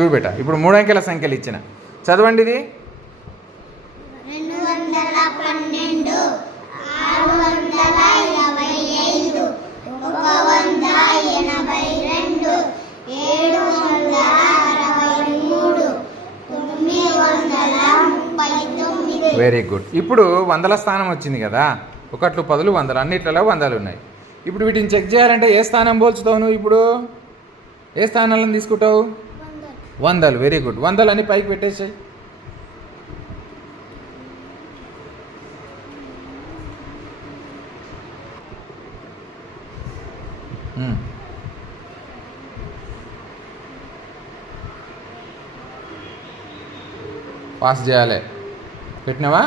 చూడు బేట ఇప్పుడు మూడు అంకెల సంఖ్యలు ఇచ్చిన. చదవండి ఇది వెరీ గుడ్ ఇప్పుడు వందల స్థానం వచ్చింది కదా. ఒకట్లు పదులు వందలు. అన్నిట్లలో వందలు ఉన్నాయి. ఇప్పుడు వీటిని చెక్ చేయాలంటే ఏ స్థానం పోల్చుతావు నువ్వు ఇప్పుడు? ఏ స్థానాలను తీసుకుంటావు? వందలు వెరీ గుడ్ వందలు అని పైకి పెట్టేసాయి. పాస్ చేయాలి. పెట్టినావా?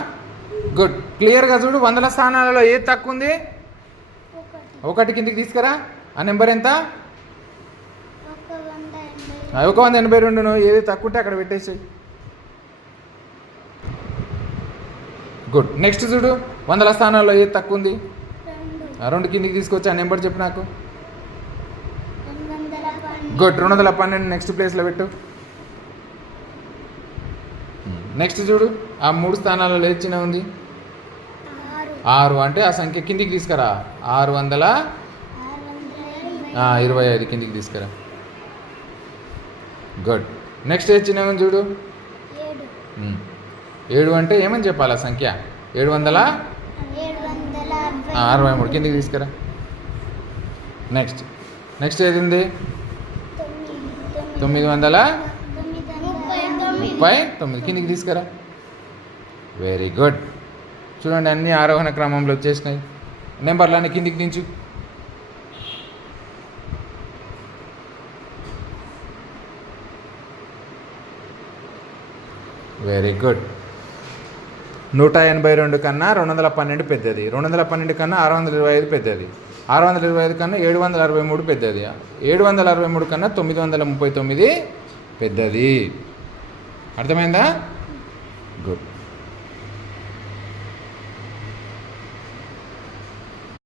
గుడ్ క్లియర్గా చూడు వందల స్థానాలలో ఏది తక్కువ ఉంది ఒకటి కిందికి తీసుకురా. ఆ నెంబర్ ఎంత? ఆ, ఒక వంద ఎనభై రెండును ఏది తక్కువ ఉంటే అక్కడ పెట్టేసి గుడ్ నెక్స్ట్ చూడు. వందల స్థానాల్లో ఏది తక్కువ ఉంది రెండు. ఆ రెండు కిందికి తీసుకొచ్చి ఆ నెంబర్ చెప్పు నాకు. గుడ్ రెండు వందల పన్నెండు నెక్స్ట్ ప్లేస్లో పెట్టు. నెక్స్ట్ చూడు. ఆ మూడు స్థానాలలో ఏది చిన్న ఉంది? ఆరు. అంటే ఆ సంఖ్య కిందికి తీసుకురా. ఆరు వందల ఇరవై ఐదు కిందికి తీసుకురా. గుడ్. నెక్స్ట్ ఉంది చూడు? ఏడు. అంటే ఏమని చెప్పాలి ఆ సంఖ్య? ఏడు వందల? అరవై. మూడు. కిందికి తీసుకురా. నెక్స్ట్. నెక్స్ట్ ఏది ఉంది తొమ్మిది వందల? ముప్పై తొమ్మిది. ముప్పై తొమ్మిది కిందికి తీసుకురా. వెరీ గుడ్ చూడండి అన్ని ఆరోహణ క్రమంలో వచ్చేసినాయి. నెంబర్లు అన్ని కిందికి దించు. వెరీ గుడ్ నూట ఎనభై రెండు కన్నా రెండు వందల పన్నెండు పెద్దది. రెండు వందల పన్నెండు కన్నా ఆరు వందల ఇరవై ఐదు పెద్దది. ఆరు వందల ఇరవై ఐదు కన్నా ఏడు వందల అరవై మూడు పెద్దది. ఏడు వందల అరవై మూడు కన్నా తొమ్మిది వందల ముప్పై తొమ్మిది పెద్దది. అర్థమైందా? గుడ్